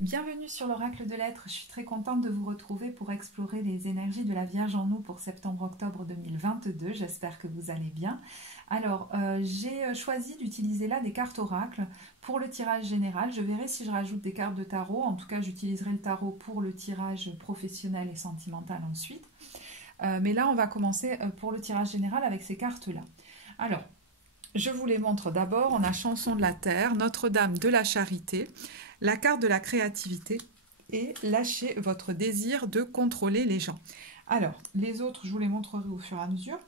Bienvenue sur l'Oracle de l'Être. Je suis très contente de vous retrouver pour explorer les énergies de la Vierge en nous pour septembre-octobre 2022. J'espère que vous allez bien. Alors, j'ai choisi d'utiliser là des cartes Oracle pour le tirage général. Je verrai si je rajoute des cartes de tarot. En tout cas, j'utiliserai le tarot pour le tirage professionnel et sentimental ensuite. Mais là, on va commencer pour le tirage général avec ces cartes-là. Alors, je vous les montre d'abord. On a Chanson de la Terre, Notre-Dame de la Charité, la carte de la créativité et lâchez votre désir de contrôler les gens. Alors, les autres, je vous les montrerai au fur et à mesure.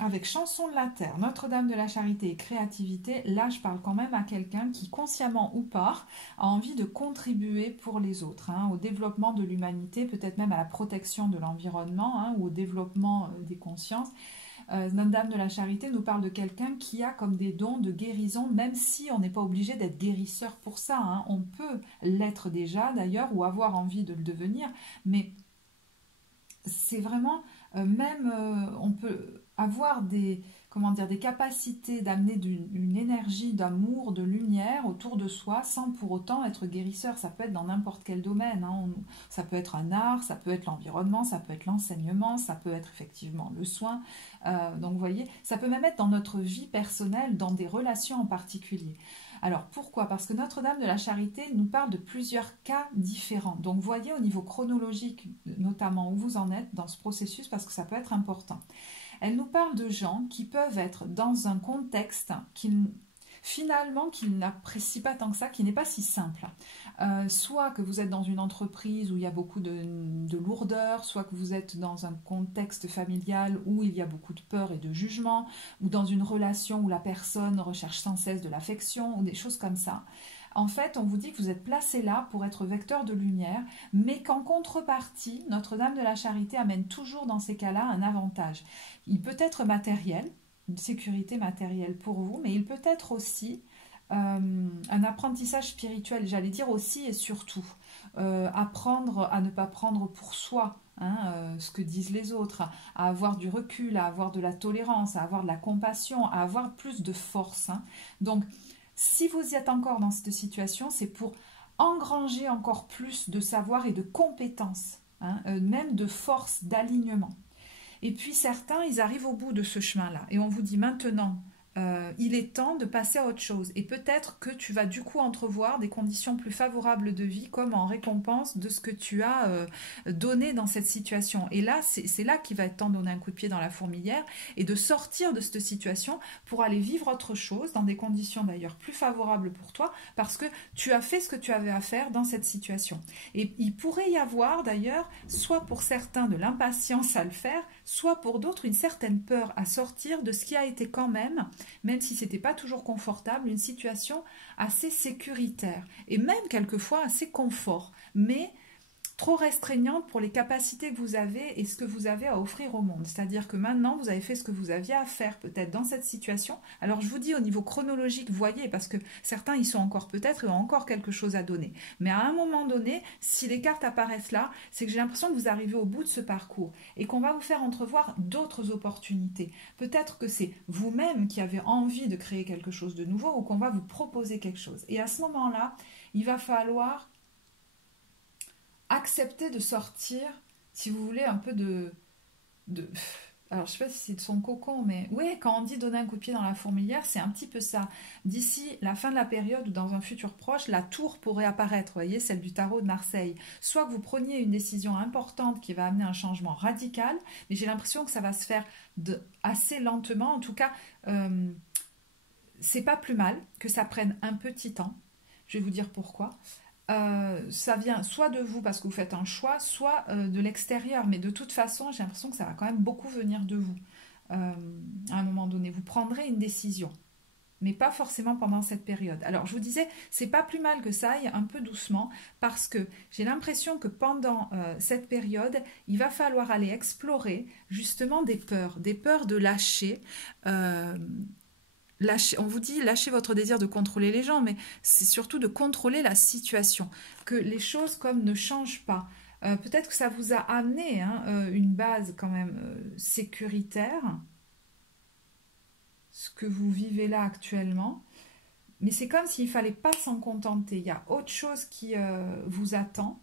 Avec Chanson de la Terre, Notre-Dame de la Charité et créativité, là je parle quand même à quelqu'un qui, consciemment ou pas, a envie de contribuer pour les autres, au développement de l'humanité, peut-être même à la protection de l'environnement, ou au développement des consciences. Notre-Dame de la Charité nous parle de quelqu'un qui a comme des dons de guérison, même si on n'est pas obligé d'être guérisseur pour ça. On peut l'être déjà d'ailleurs ou avoir envie de le devenir, mais c'est vraiment, on peut avoir des capacités d'amener une énergie d'amour, de lumière autour de soi sans pour autant être guérisseur. Ça peut être dans n'importe quel domaine. Ça peut être un art, ça peut être l'environnement, ça peut être l'enseignement, ça peut être effectivement le soin. Donc vous voyez, ça peut même être dans notre vie personnelle, dans des relations en particulier. Alors pourquoi? Parce que Notre-Dame de la Charité nous parle de plusieurs cas différents. Donc voyez au niveau chronologique notamment où vous en êtes dans ce processus parce que ça peut être important. Elle nous parle de gens qui peuvent être dans un contexte finalement qu'ils n'apprécient pas tant que ça, qui n'est pas si simple. Soit que vous êtes dans une entreprise où il y a beaucoup de lourdeur, soit que vous êtes dans un contexte familial où il y a beaucoup de peur et de jugement, ou dans une relation où la personne recherche sans cesse de l'affection, ou des choses comme ça. En fait, on vous dit que vous êtes placé là pour être vecteur de lumière, mais qu'en contrepartie, Notre-Dame de la Charité amène toujours dans ces cas-là un avantage. Il peut être matériel, une sécurité matérielle pour vous, mais il peut être aussi un apprentissage spirituel, j'allais dire aussi et surtout. Apprendre à ne pas prendre pour soi ce que disent les autres, à avoir du recul, à avoir de la tolérance, à avoir de la compassion, à avoir plus de force. Donc, si vous y êtes encore dans cette situation, c'est pour engranger encore plus de savoir et de compétences, même de force, d'alignement. Et puis certains, ils arrivent au bout de ce chemin-là. Et on vous dit maintenant, il est temps de passer à autre chose. Et peut-être que tu vas du coup entrevoir des conditions plus favorables de vie comme en récompense de ce que tu as donné dans cette situation. Et là, c'est là qu'il va être temps de donner un coup de pied dans la fourmilière et de sortir de cette situation pour aller vivre autre chose, dans des conditions d'ailleurs plus favorables pour toi, parce que tu as fait ce que tu avais à faire dans cette situation. Et il pourrait y avoir d'ailleurs, soit pour certains de l'impatience à le faire, soit pour d'autres une certaine peur à sortir de ce qui a été quand même si ce n'était pas toujours confortable, une situation assez sécuritaire et même quelquefois assez confort, mais trop restreignante pour les capacités que vous avez et ce que vous avez à offrir au monde. C'est-à-dire que maintenant, vous avez fait ce que vous aviez à faire peut-être dans cette situation. Alors je vous dis au niveau chronologique, voyez, parce que certains y sont encore peut-être et ont encore quelque chose à donner. Mais à un moment donné, si les cartes apparaissent là, c'est que j'ai l'impression que vous arrivez au bout de ce parcours et qu'on va vous faire entrevoir d'autres opportunités. Peut-être que c'est vous-même qui avez envie de créer quelque chose de nouveau ou qu'on va vous proposer quelque chose. Et à ce moment-là, il va falloir accepter de sortir, si vous voulez, un peu alors, je ne sais pas si c'est de son cocon, mais oui, quand on dit donner un coup de pied dans la fourmilière, c'est un petit peu ça. D'ici la fin de la période ou dans un futur proche, la tour pourrait apparaître, vous voyez, celle du tarot de Marseille. Soit que vous preniez une décision importante qui va amener un changement radical, mais j'ai l'impression que ça va se faire assez lentement. En tout cas, c'est pas plus mal que ça prenne un petit temps. Je vais vous dire pourquoi. Ça vient soit de vous parce que vous faites un choix, soit de l'extérieur. Mais de toute façon, j'ai l'impression que ça va quand même beaucoup venir de vous. À un moment donné, vous prendrez une décision, mais pas forcément pendant cette période. Alors, je vous disais, c'est pas plus mal que ça aille un peu doucement, parce que j'ai l'impression que pendant cette période, il va falloir aller explorer justement des peurs de lâcher. On vous dit lâchez votre désir de contrôler les gens, mais c'est surtout de contrôler la situation, que les choses comme ne changent pas. Peut-être que ça vous a amené une base quand même sécuritaire, ce que vous vivez là actuellement, Mais c'est comme s'il ne fallait pas s'en contenter. Il y a autre chose qui vous attend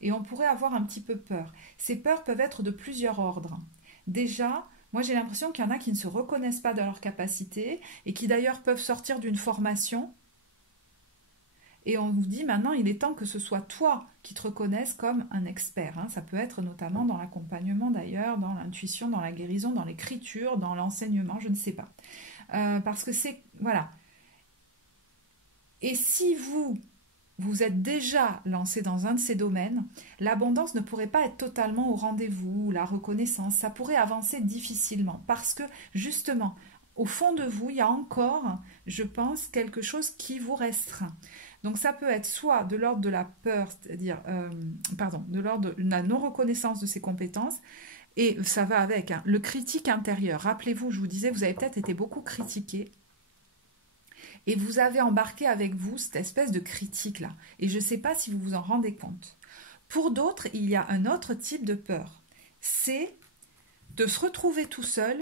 et on pourrait avoir un petit peu peur. Ces peurs peuvent être de plusieurs ordres. Déjà, moi j'ai l'impression qu'il y en a qui ne se reconnaissent pas dans leurs capacités et qui d'ailleurs peuvent sortir d'une formation. Et on vous dit maintenant, il est temps que ce soit toi qui te reconnaisses comme un expert. Hein. Ça peut être notamment dans l'accompagnement d'ailleurs, dans l'intuition, dans la guérison, dans l'écriture, dans l'enseignement, je ne sais pas. Parce que c'est... Voilà. Et si vous êtes déjà lancé dans un de ces domaines, l'abondance ne pourrait pas être totalement au rendez-vous, la reconnaissance, ça pourrait avancer difficilement. Parce que justement, au fond de vous, il y a encore, je pense, quelque chose qui vous restreint. Donc ça peut être soit de l'ordre de la peur, c'est-à-dire, de l'ordre de la non-reconnaissance de ses compétences, et ça va avec, hein, le critique intérieur. Rappelez-vous, je vous disais, vous avez peut-être été beaucoup critiqué, et vous avez embarqué avec vous cette espèce de critique-là. Et je ne sais pas si vous vous en rendez compte. Pour d'autres, il y a un autre type de peur. C'est de se retrouver tout seul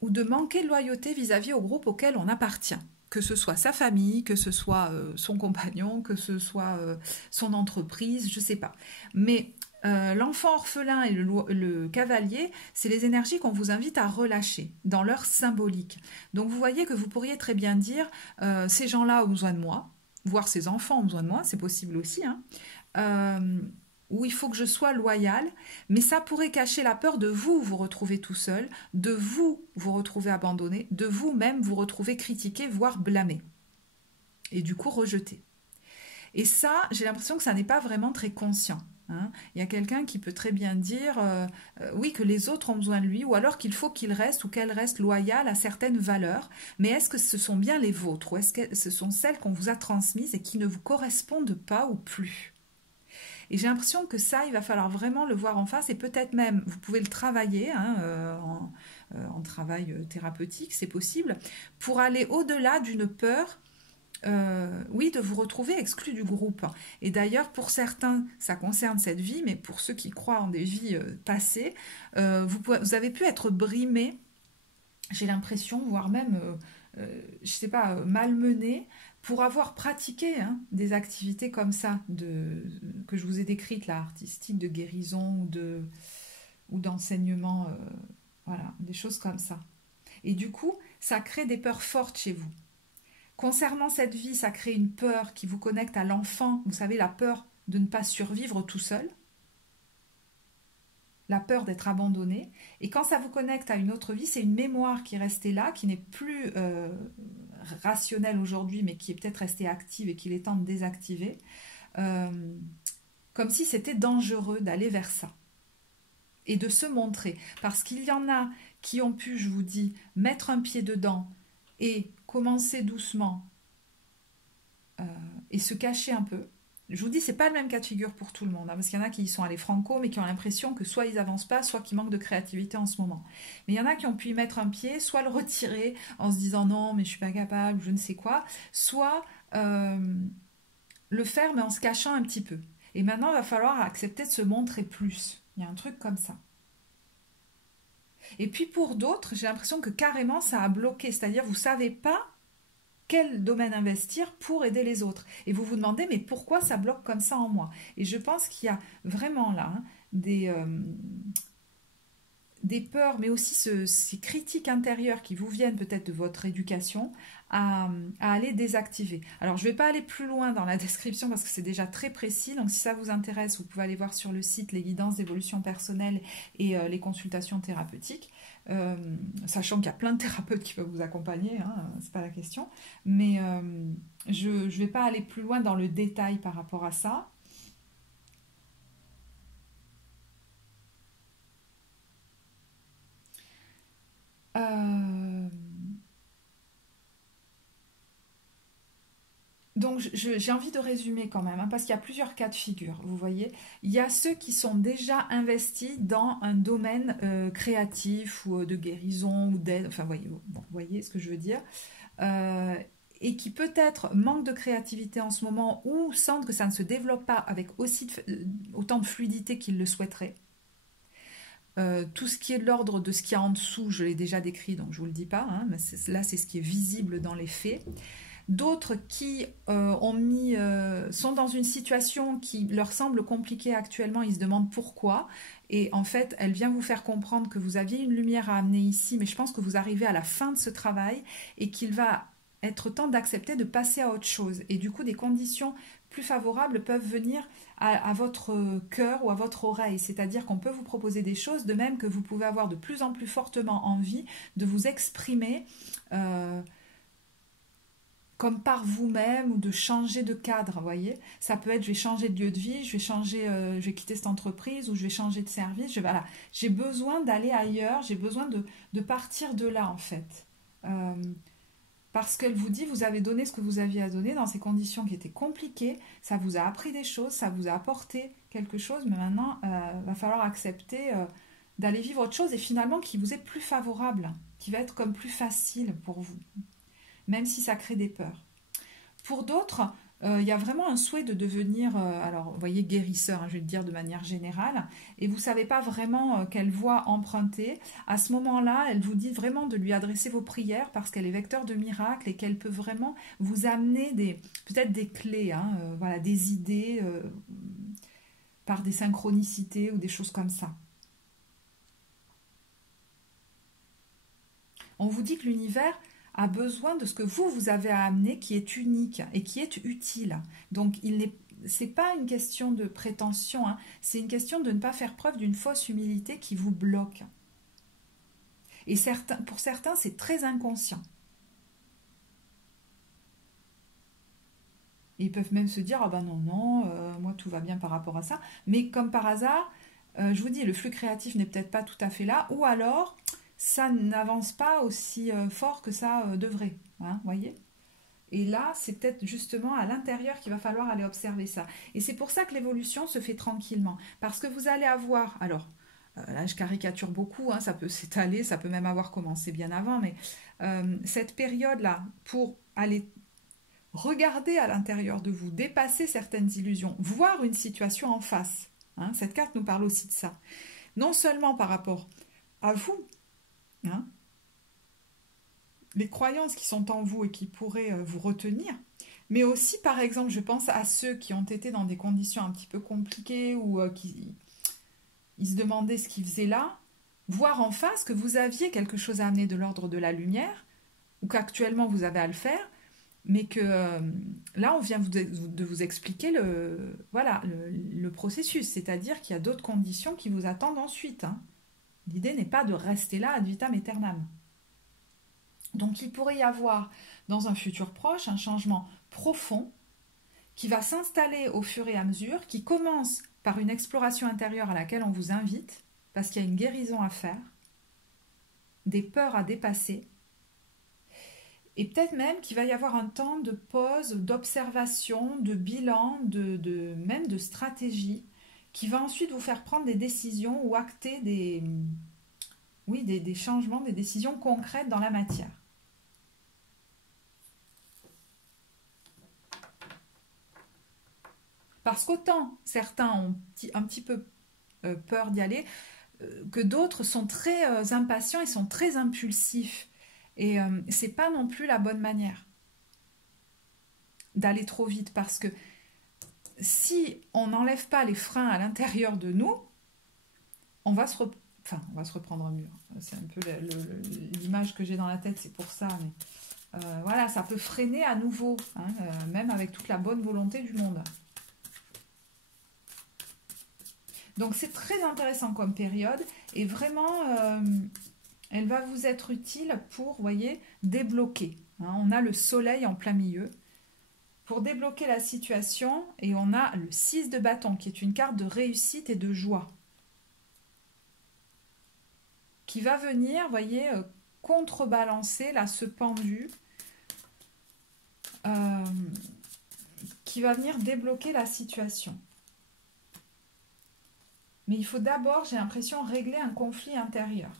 ou de manquer de loyauté vis-à-vis au groupe auquel on appartient. Que ce soit sa famille, que ce soit son compagnon, que ce soit son entreprise, je ne sais pas. Mais l'enfant orphelin et le cavalier, c'est les énergies qu'on vous invite à relâcher dans leur symbolique. Donc vous voyez que vous pourriez très bien dire ces gens-là ont besoin de moi, voire ces enfants ont besoin de moi, c'est possible aussi, hein, où il faut que je sois loyal, mais ça pourrait cacher la peur de vous retrouver tout seul, de vous retrouver abandonné, de vous-même vous retrouver critiqué, voire blâmé, et du coup rejeté. Et ça, j'ai l'impression que ça n'est pas vraiment très conscient. Hein. Il y a quelqu'un qui peut très bien dire oui, que les autres ont besoin de lui, ou alors qu'il faut qu'il reste ou qu'elle reste loyale à certaines valeurs, mais est-ce que ce sont bien les vôtres, ou est-ce que ce sont celles qu'on vous a transmises et qui ne vous correspondent pas ou plus? Et j'ai l'impression que ça, il va falloir vraiment le voir en face, et peut-être même, vous pouvez le travailler hein, en travail thérapeutique, c'est possible, pour aller au-delà d'une peur, oui, de vous retrouver exclu du groupe. Et d'ailleurs, pour certains, ça concerne cette vie, mais pour ceux qui croient en des vies passées, vous avez pu être brimé, j'ai l'impression, voire même, je sais pas, malmené, pour avoir pratiqué hein, des activités comme ça, que je vous ai décrites, là, artistiques, de guérison ou d'enseignement, voilà, des choses comme ça. Et du coup, ça crée des peurs fortes chez vous. Concernant cette vie, ça crée une peur qui vous connecte à l'enfant, vous savez, la peur de ne pas survivre tout seul, la peur d'être abandonné. Et quand ça vous connecte à une autre vie, c'est une mémoire qui est restée là, qui n'est plus rationnelle aujourd'hui, mais qui est peut-être restée active et qu'il est temps de désactiver, comme si c'était dangereux d'aller vers ça et de se montrer. Parce qu'il y en a qui ont pu, je vous dis, mettre un pied dedans et commencer doucement et se cacher un peu. Je vous dis, c'est pas le même cas de figure pour tout le monde, hein, parce qu'il y en a qui y sont allés franco, mais qui ont l'impression que soit ils avancent pas, soit qu'ils manquent de créativité en ce moment. Mais il y en a qui ont pu y mettre un pied, soit le retirer en se disant non, mais je suis pas capable, je ne sais quoi, soit le faire, mais en se cachant un petit peu. Et maintenant, il va falloir accepter de se montrer plus. Il y a un truc comme ça. Et puis pour d'autres, j'ai l'impression que carrément ça a bloqué, c'est-à-dire vous savez pas quel domaine investir pour aider les autres. Et vous vous demandez, mais pourquoi ça bloque comme ça en moi? Et je pense qu'il y a vraiment là hein, des peurs, mais aussi ces critiques intérieures qui vous viennent peut-être de votre éducation à aller désactiver. Alors, je ne vais pas aller plus loin dans la description parce que c'est déjà très précis. Donc, si ça vous intéresse, vous pouvez aller voir sur le site les guidances d'évolution personnelle et les consultations thérapeutiques. Sachant qu'il y a plein de thérapeutes qui peuvent vous accompagner, hein, c'est pas la question. Mais je ne vais pas aller plus loin dans le détail par rapport à ça. Donc j'ai envie de résumer quand même, hein, parce qu'il y a plusieurs cas de figure, vous voyez. Il y a ceux qui sont déjà investis dans un domaine créatif ou de guérison ou d'aide, enfin vous voyez ce que je veux dire, et qui peut-être manquent de créativité en ce moment ou sentent que ça ne se développe pas avec autant de fluidité qu'ils le souhaiteraient. Tout ce qui est de l'ordre de ce qu'il y a en dessous, je l'ai déjà décrit, donc je ne vous le dis pas, hein, mais là c'est ce qui est visible dans les faits. d'autres qui sont dans une situation qui leur semble compliquée actuellement, ils se demandent pourquoi, et en fait, elle vient vous faire comprendre que vous aviez une lumière à amener ici, mais je pense que vous arrivez à la fin de ce travail, et qu'il va être temps d'accepter de passer à autre chose, et du coup, des conditions plus favorables peuvent venir à votre cœur ou à votre oreille, c'est-à-dire qu'on peut vous proposer des choses, de même que vous pouvez avoir de plus en plus fortement envie de vous exprimer comme par vous-même, ou de changer de cadre, vous voyez. Ça peut être, je vais changer de lieu de vie, je vais quitter cette entreprise, ou je vais changer de service. Voilà. J'ai besoin d'aller ailleurs, j'ai besoin de partir de là, en fait. Parce qu'elle vous dit, vous avez donné ce que vous aviez à donner dans ces conditions qui étaient compliquées, ça vous a appris des choses, ça vous a apporté quelque chose, mais maintenant, va falloir accepter d'aller vivre autre chose, et finalement qui vous est plus favorable, qui va être comme plus facile pour vous, même si ça crée des peurs. Pour d'autres, il y a vraiment un souhait de devenir, alors vous voyez, guérisseur, hein, je vais le dire de manière générale, et vous ne savez pas vraiment quelle voie emprunter. À ce moment-là, elle vous dit vraiment de lui adresser vos prières, parce qu'elle est vecteur de miracles, et qu'elle peut vraiment vous amener peut-être des clés, hein, voilà, des idées par des synchronicités ou des choses comme ça. On vous dit que l'univers a besoin de ce que vous avez à amener, qui est unique et qui est utile. Donc, c'est pas une question de prétention, hein, c'est une question de ne pas faire preuve d'une fausse humilité qui vous bloque. Et pour certains, c'est très inconscient. Ils peuvent même se dire, ah ben non, moi tout va bien par rapport à ça. Mais comme par hasard, je vous dis, le flux créatif n'est peut-être pas tout à fait là, ou alors ça n'avance pas aussi fort que ça devrait, hein, voyez. Et là, c'est peut-être justement à l'intérieur qu'il va falloir aller observer ça. Et c'est pour ça que l'évolution se fait tranquillement. Parce que vous allez avoir, alors là je caricature beaucoup, hein, ça peut s'étaler, ça peut même avoir commencé bien avant, mais cette période-là, pour aller regarder à l'intérieur de vous, dépasser certaines illusions, voir une situation en face, hein, cette carte nous parle aussi de ça. Non seulement par rapport à vous, hein, les croyances qui sont en vous et qui pourraient vous retenir, mais aussi, par exemple, je pense à ceux qui ont été dans des conditions un petit peu compliquées, ou qui ils se demandaient ce qu'ils faisaient là, voir en face que vous aviez quelque chose à amener de l'ordre de la lumière, ou qu'actuellement vous avez à le faire, mais que là, on vient de vous expliquer le processus, c'est-à-dire qu'il y a d'autres conditions qui vous attendent ensuite, hein. L'idée n'est pas de rester là ad vitam aeternam. Donc il pourrait y avoir dans un futur proche un changement profond qui va s'installer au fur et à mesure, qui commence par une exploration intérieure à laquelle on vous invite, parce qu'il y a une guérison à faire, des peurs à dépasser, et peut-être même qu'il va y avoir un temps de pause, d'observation, de bilan, même de stratégie, qui va ensuite vous faire prendre des décisions ou acter des changements, des décisions concrètes dans la matière. Parce qu'autant certains ont un petit peu peur d'y aller, que d'autres sont très impatients et sont très impulsifs. Et c'est pas non plus la bonne manière d'aller trop vite, parce que si on n'enlève pas les freins à l'intérieur de nous, on va se reprendre un mur. C'est un peu l'image que j'ai dans la tête, c'est pour ça. Mais voilà, ça peut freiner à nouveau, hein, même avec toute la bonne volonté du monde. Donc c'est très intéressant comme période, et vraiment, elle va vous être utile pour, voyez, débloquer. Hein, on a le soleil en plein milieu. Pour débloquer la situation, et on a le 6 de bâton, qui est une carte de réussite et de joie, qui va venir, voyez, contrebalancer là, ce pendu, qui va venir débloquer la situation. Mais il faut d'abord, j'ai l'impression, régler un conflit intérieur,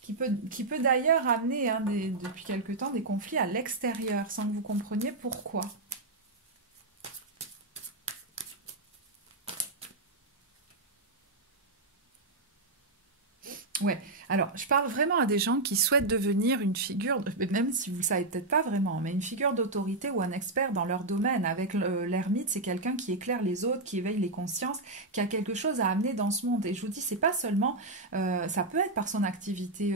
qui peut d'ailleurs amener, hein, depuis quelque temps, des conflits à l'extérieur, sans que vous compreniez pourquoi. Ouais, alors je parle vraiment à des gens qui souhaitent devenir une figure, même si vous ne le savez peut-être pas vraiment, mais une figure d'autorité ou un expert dans leur domaine. Avec l'ermite, c'est quelqu'un qui éclaire les autres, qui éveille les consciences, qui a quelque chose à amener dans ce monde. Et je vous dis, c'est pas seulement, ça peut être par son activité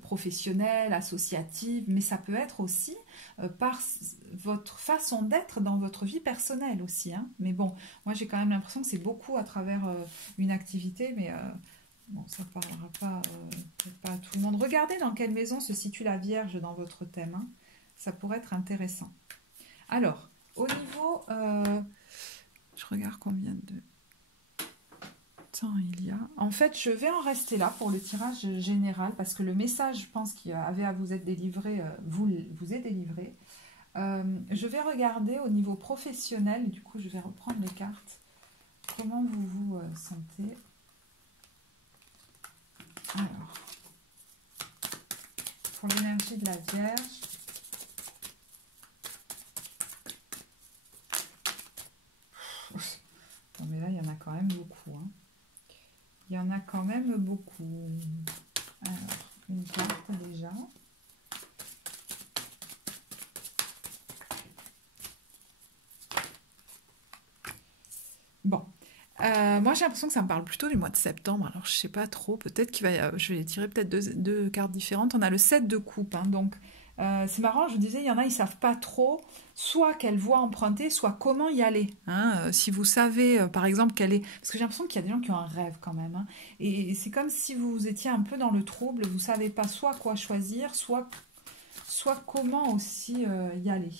professionnelle, associative, mais ça peut être aussi par votre façon d'être dans votre vie personnelle aussi, hein. Mais bon, moi j'ai quand même l'impression que c'est beaucoup à travers une activité, mais bon, ça ne parlera pas, peut-être pas à tout le monde. Regardez dans quelle maison se situe la Vierge dans votre thème, hein. Ça pourrait être intéressant. Alors, au niveau... je regarde combien de temps il y a. En fait, je vais en rester là pour le tirage général, parce que le message, je pense, qui avait à vous être délivré, vous est délivré. Je vais regarder au niveau professionnel, du coup, je vais reprendre les cartes. Comment vous vous sentez ? Alors, pour l'énergie de la Vierge, non mais là il y en a quand même beaucoup, hein. Il y en a quand même beaucoup. Alors, une carte déjà. Bon. Moi j'ai l'impression que ça me parle plutôt du mois de septembre, alors je sais pas trop, peut-être qu'il va, je vais tirer peut-être deux cartes différentes. On a le 7 de coupe, hein, donc c'est marrant, je vous disais, il y en a, ils savent pas trop, soit quelle voie emprunter, soit comment y aller, hein. Si vous savez, par exemple, quelle est... Parce que j'ai l'impression qu'il y a des gens qui ont un rêve quand même, hein, et c'est comme si vous étiez un peu dans le trouble, vous savez pas soit quoi choisir, soit comment aussi y aller.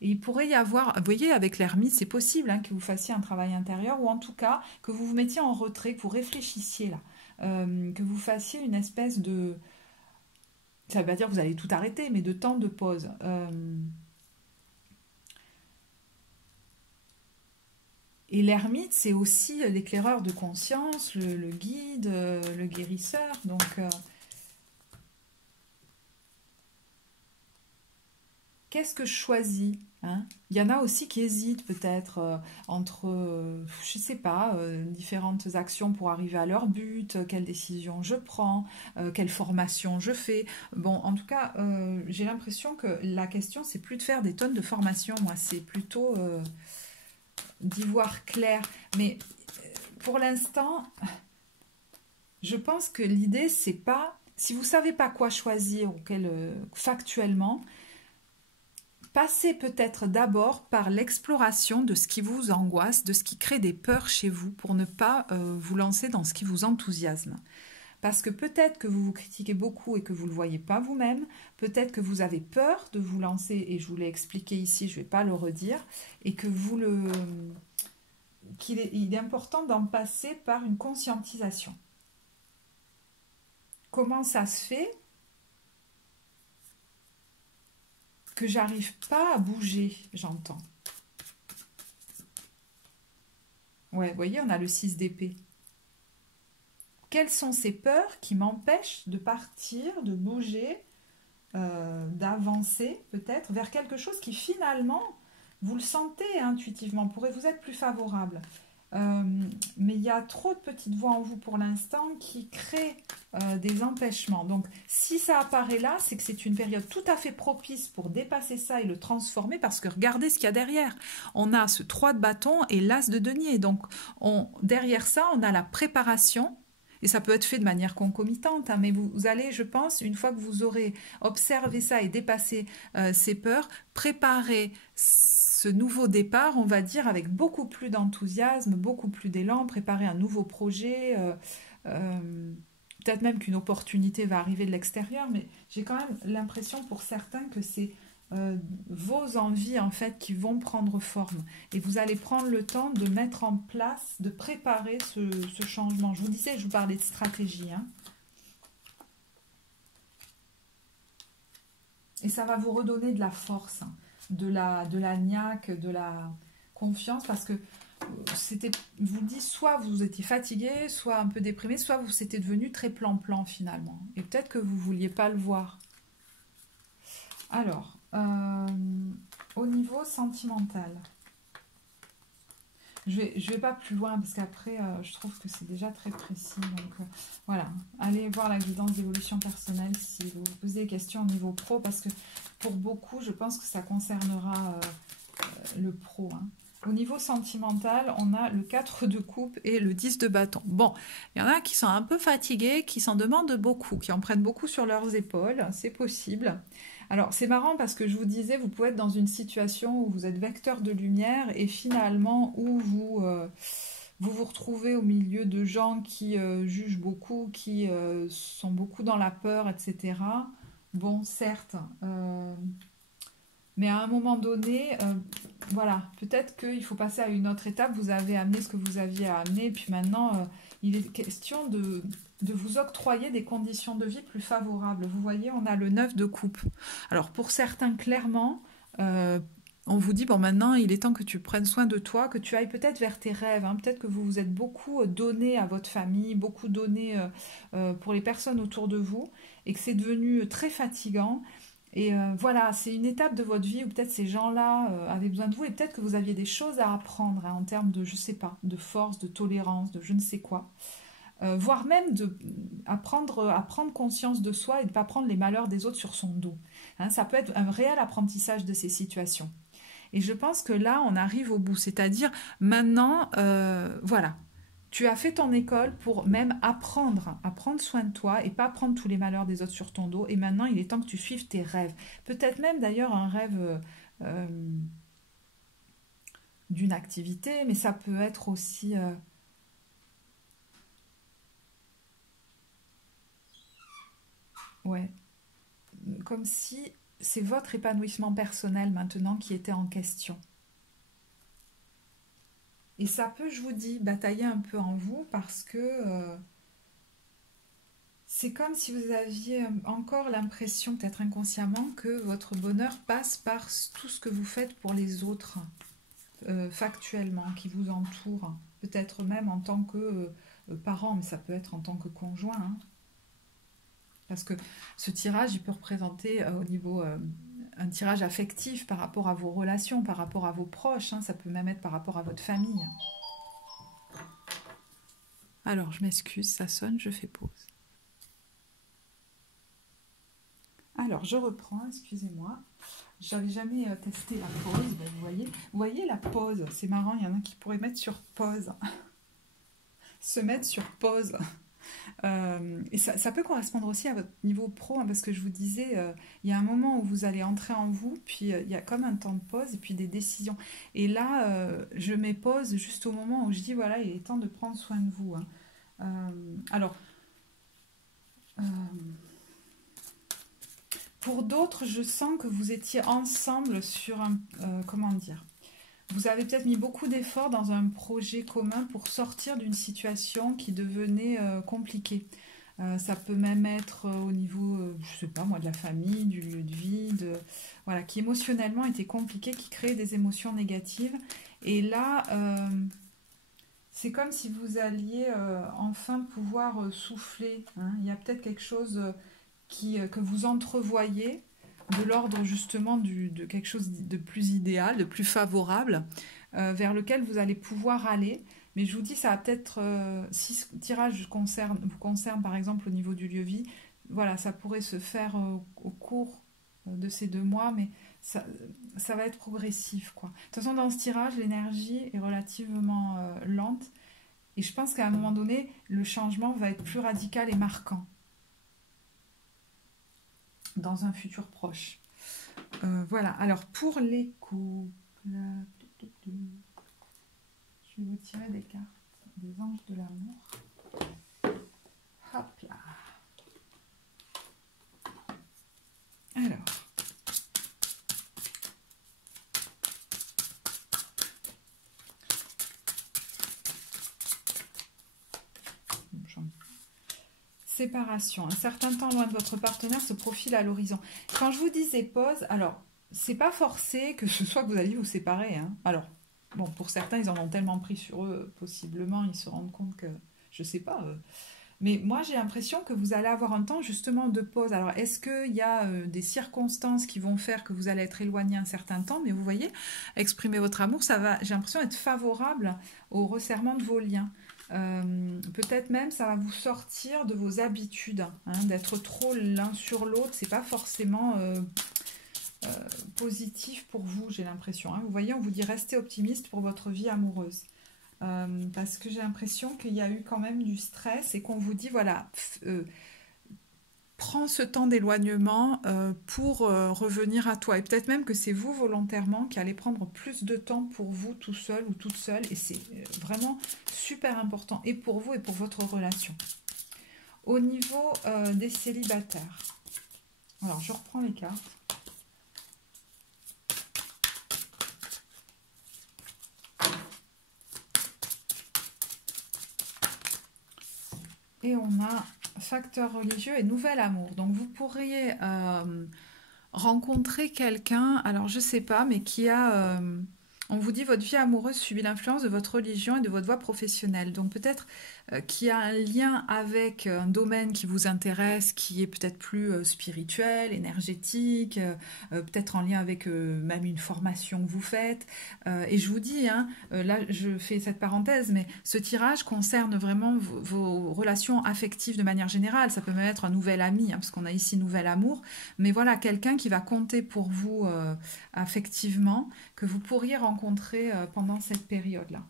Et il pourrait y avoir, vous voyez, avec l'ermite, c'est possible, hein, que vous fassiez un travail intérieur, ou en tout cas, que vous vous mettiez en retrait, que vous réfléchissiez là, que vous fassiez une espèce de... Ça ne veut pas dire que vous allez tout arrêter, mais de temps de pause. Et l'ermite, c'est aussi l'éclaireur de conscience, le guide, le guérisseur, donc... Qu'est-ce que je choisis, hein? Il y en a aussi qui hésitent peut-être entre, je sais pas, différentes actions pour arriver à leur but, quelle décision je prends, quelle formation je fais. Bon, en tout cas, j'ai l'impression que la question, c'est plus de faire des tonnes de formations, moi, c'est plutôt d'y voir clair. Mais pour l'instant, je pense que l'idée, c'est pas, si vous savez pas quoi choisir ou factuellement, passez peut-être d'abord par l'exploration de ce qui vous angoisse, de ce qui crée des peurs chez vous, pour ne pas vous lancer dans ce qui vous enthousiasme. Parce que peut-être que vous vous critiquez beaucoup et que vous ne le voyez pas vous-même, peut-être que vous avez peur de vous lancer, et je vous l'ai expliqué ici, je ne vais pas le redire, et que il est important d'en passer par une conscientisation. Comment ça se fait que j'arrive pas à bouger, j'entends. Ouais, vous voyez, on a le 6 d'épée. Quelles sont ces peurs qui m'empêchent de partir, de bouger, d'avancer peut-être vers quelque chose qui finalement, vous le sentez intuitivement, pourrait vous être plus favorable. Mais il y a trop de petites voix en vous pour l'instant qui créent des empêchements. Donc, si ça apparaît là, c'est que c'est une période tout à fait propice pour dépasser ça et le transformer, parce que regardez ce qu'il y a derrière. On a ce 3 de bâton et l'as de denier. Donc, derrière ça, on a la préparation. Et ça peut être fait de manière concomitante, hein, mais vous allez, je pense, une fois que vous aurez observé ça et dépassé ces peurs, préparer ce nouveau départ, on va dire, avec beaucoup plus d'enthousiasme, beaucoup plus d'élan, préparer un nouveau projet, peut-être même qu'une opportunité va arriver de l'extérieur, mais j'ai quand même l'impression pour certains que c'est vos envies en fait qui vont prendre forme, et vous allez prendre le temps de mettre en place, de préparer ce changement. Je vous disais, je vous parlais de stratégie, hein. Et ça va vous redonner de la force, hein, de la niaque, de la confiance, parce que vous le dites, soit vous étiez fatigué, soit un peu déprimé, soit c'était devenu très plan-plan finalement, et peut-être que vous ne vouliez pas le voir. Alors, au niveau sentimental, Je vais pas plus loin parce qu'après, je trouve que c'est déjà très précis. Donc voilà, allez voir la guidance d'évolution personnelle si vous vous posez des questions au niveau pro, parce que pour beaucoup, je pense que ça concernera le pro. Hein. Au niveau sentimental, on a le 4 de coupe et le 10 de bâton. Bon, il y en a qui sont un peu fatigués, qui s'en demandent beaucoup, qui en prennent beaucoup sur leurs épaules, c'est possible. Alors, c'est marrant parce que je vous disais, vous pouvez être dans une situation où vous êtes vecteur de lumière et finalement où vous retrouvez au milieu de gens qui jugent beaucoup, qui sont beaucoup dans la peur, etc. Bon, certes, mais à un moment donné, voilà, peut-être qu'il faut passer à une autre étape. Vous avez amené ce que vous aviez à amener, et puis maintenant, il est question de vous octroyer des conditions de vie plus favorables. Vous voyez, on a le 9 de coupe. Alors, pour certains, clairement, on vous dit, bon, maintenant, il est temps que tu prennes soin de toi, que tu ailles peut-être vers tes rêves. Hein. Peut-être que vous vous êtes beaucoup donné à votre famille, beaucoup donné pour les personnes autour de vous, et que c'est devenu très fatigant. Et voilà, c'est une étape de votre vie où peut-être ces gens-là avaient besoin de vous et peut-être que vous aviez des choses à apprendre hein, en termes de, je sais pas, de force, de tolérance, de je ne sais quoi. Voire même à prendre conscience de soi et de ne pas prendre les malheurs des autres sur son dos. Hein, ça peut être un réel apprentissage de ces situations. Et je pense que là, on arrive au bout. C'est-à-dire, maintenant, voilà, tu as fait ton école pour même apprendre à prendre soin de toi et pas prendre tous les malheurs des autres sur ton dos. Et maintenant, il est temps que tu suives tes rêves. Peut-être même d'ailleurs un rêve d'une activité, mais ça peut être aussi... ouais, comme si c'est votre épanouissement personnel maintenant qui était en question. Et ça peut, je vous dis, batailler un peu en vous parce que c'est comme si vous aviez encore l'impression, peut-être inconsciemment, que votre bonheur passe par tout ce que vous faites pour les autres, factuellement, qui vous entourent. Peut-être même en tant que parent, mais ça peut être en tant que conjoint. Hein. Parce que ce tirage, il peut représenter au niveau un tirage affectif par rapport à vos relations, par rapport à vos proches. Hein, ça peut même être par rapport à votre famille. Alors, je m'excuse, ça sonne, je fais pause. Alors, je reprends, excusez-moi. J'avais jamais testé la pause, ben, vous voyez la pause, c'est marrant, il y en a qui pourraient mettre sur pause. Se mettre sur pause. Et ça peut correspondre aussi à votre niveau pro, hein, parce que je vous disais, il y a un moment où vous allez entrer en vous, puis il y a comme un temps de pause et puis des décisions. Et là, je mets pause juste au moment où je dis, voilà, il est temps de prendre soin de vous. Hein. Alors, pour d'autres, je sens que vous étiez ensemble sur un... comment dire ? Vous avez peut-être mis beaucoup d'efforts dans un projet commun pour sortir d'une situation qui devenait compliquée. Ça peut même être au niveau, je sais pas moi, de la famille, du lieu de vie, voilà, qui émotionnellement était compliqué, qui créait des émotions négatives. Et là, c'est comme si vous alliez enfin pouvoir souffler. Hein. Il y a peut-être quelque chose que vous entrevoyez, de l'ordre justement de quelque chose de plus idéal, de plus favorable, vers lequel vous allez pouvoir aller. Mais je vous dis, ça va peut-être, si ce tirage vous concerne par exemple au niveau du lieu-vie, voilà, ça pourrait se faire au cours de ces 2 mois, mais ça va être progressif, quoi. De toute façon, dans ce tirage, l'énergie est relativement lente, et je pense qu'à un moment donné, le changement va être plus radical et marquant dans un futur proche. Voilà, alors pour les couples, je vais vous tirer des cartes des anges de l'amour. Hop là. Alors. Séparation. Un certain temps loin de votre partenaire se profile à l'horizon. Quand je vous disais pause, alors, c'est pas forcé que ce soit que vous alliez vous séparer. Hein. Alors, bon, pour certains, ils en ont tellement pris sur eux, possiblement, ils se rendent compte que, je sais pas, Mais moi, j'ai l'impression que vous allez avoir un temps justement de pause. Alors, est-ce qu'il y a des circonstances qui vont faire que vous allez être éloigné un certain temps? Mais vous voyez, exprimer votre amour, ça va, j'ai l'impression, être favorable au resserrement de vos liens. Peut-être même ça va vous sortir de vos habitudes, hein, d'être trop l'un sur l'autre. C'est pas forcément positif pour vous, j'ai l'impression. Hein. Vous voyez, on vous dit restez optimiste pour votre vie amoureuse. Parce que j'ai l'impression qu'il y a eu quand même du stress et qu'on vous dit, voilà, prends ce temps d'éloignement pour revenir à toi. Et peut-être même que c'est vous volontairement qui allez prendre plus de temps pour vous tout seul ou toute seule. Et c'est vraiment super important et pour vous et pour votre relation. Au niveau des célibataires. Alors, je reprends les cartes. Et on a facteur religieux et nouvel amour. Donc vous pourriez rencontrer quelqu'un, alors je sais pas, mais qui a... on vous dit votre vie amoureuse subit l'influence de votre religion et de votre voie professionnelle. Donc peut-être qu'il y a un lien avec un domaine qui vous intéresse, qui est peut-être plus spirituel, énergétique, peut-être en lien avec même une formation que vous faites. Et je vous dis, hein, là je fais cette parenthèse, mais ce tirage concerne vraiment vos relations affectives de manière générale. Ça peut même être un nouvel ami, hein, parce qu'on a ici nouvel amour. Mais voilà, quelqu'un qui va compter pour vous affectivement, que vous pourriez rencontrer pendant cette période-là.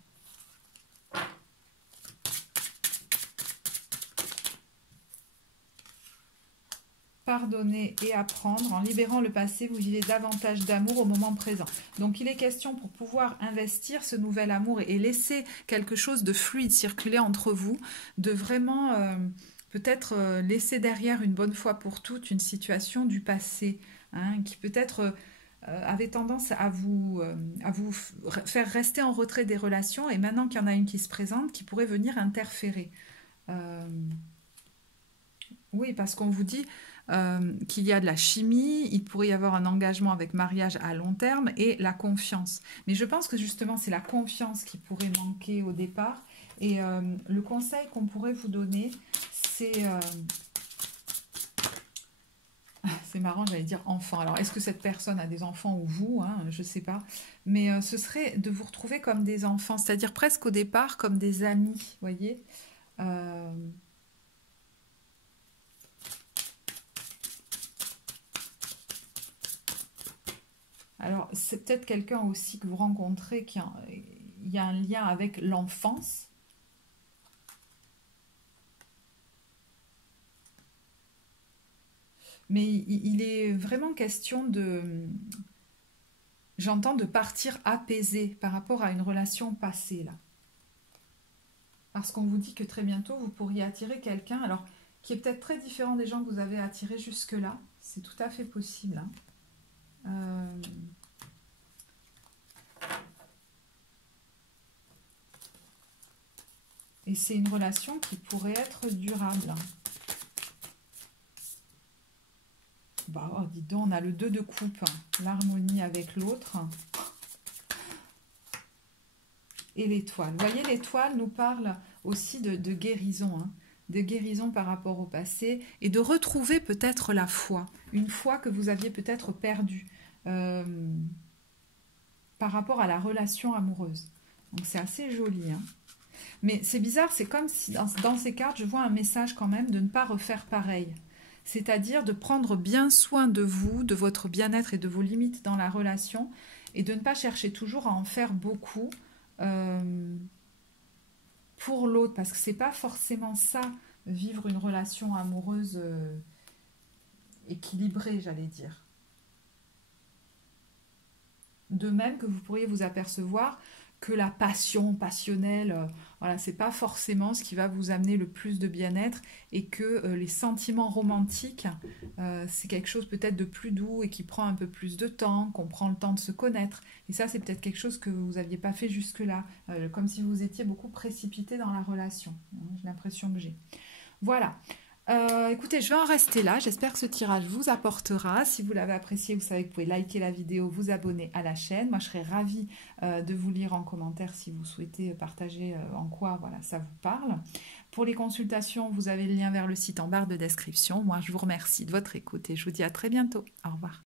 Pardonner et apprendre. En libérant le passé, vous vivez davantage d'amour au moment présent. Donc il est question pour pouvoir investir ce nouvel amour et laisser quelque chose de fluide circuler entre vous, de vraiment peut-être laisser derrière une bonne fois pour toutes une situation du passé, hein, qui peut-être avait tendance à vous faire rester en retrait des relations, et maintenant qu'il y en a une qui se présente, qui pourrait venir interférer. Euh, oui, parce qu'on vous dit qu'il y a de la chimie, il pourrait y avoir un engagement avec mariage à long terme et la confiance. Mais je pense que justement, c'est la confiance qui pourrait manquer au départ. Et le conseil qu'on pourrait vous donner, c'est... c'est marrant, j'allais dire enfant. Alors, est-ce que cette personne a des enfants ou vous, hein, je ne sais pas. Mais ce serait de vous retrouver comme des enfants, c'est-à-dire presque au départ comme des amis, vous voyez. Alors, c'est peut-être quelqu'un aussi que vous rencontrez il y a un lien avec l'enfance. Mais il est vraiment question de, j'entends, de partir apaisé par rapport à une relation passée, là. Parce qu'on vous dit que très bientôt, vous pourriez attirer quelqu'un, alors, qui est peut-être très différent des gens que vous avez attirés jusque-là. C'est tout à fait possible, hein. Et c'est une relation qui pourrait être durable. Bah, oh, dis donc, on a le 2 de coupe, hein. L'harmonie avec l'autre. Et l'étoile. Vous voyez, l'étoile nous parle aussi de guérison, hein, de guérison par rapport au passé et de retrouver peut-être la foi, une foi que vous aviez peut-être perdue par rapport à la relation amoureuse. Donc c'est assez joli, hein. Mais c'est bizarre, c'est comme si dans ces cartes, je vois un message quand même de ne pas refaire pareil. C'est-à-dire de prendre bien soin de vous, de votre bien-être et de vos limites dans la relation et de ne pas chercher toujours à en faire beaucoup pour l'autre, parce que c'est pas forcément ça, vivre une relation amoureuse équilibrée, j'allais dire. De même que vous pourriez vous apercevoir que la passion passionnelle, voilà, c'est pas forcément ce qui va vous amener le plus de bien-être, et que les sentiments romantiques, c'est quelque chose peut-être de plus doux et qui prend un peu plus de temps, qu'on prend le temps de se connaître. Et ça, c'est peut-être quelque chose que vous n'aviez pas fait jusque-là, comme si vous étiez beaucoup précipité dans la relation. J'ai l'impression que j'ai. Voilà. Écoutez, je vais en rester là. J'espère que ce tirage vous apportera. Si vous l'avez apprécié, vous savez que vous pouvez liker la vidéo, vous abonner à la chaîne. Moi, je serais ravie de vous lire en commentaire si vous souhaitez partager en quoi voilà, ça vous parle. Pour les consultations, vous avez le lien vers le site en barre de description. Moi, je vous remercie de votre écoute et je vous dis à très bientôt. Au revoir.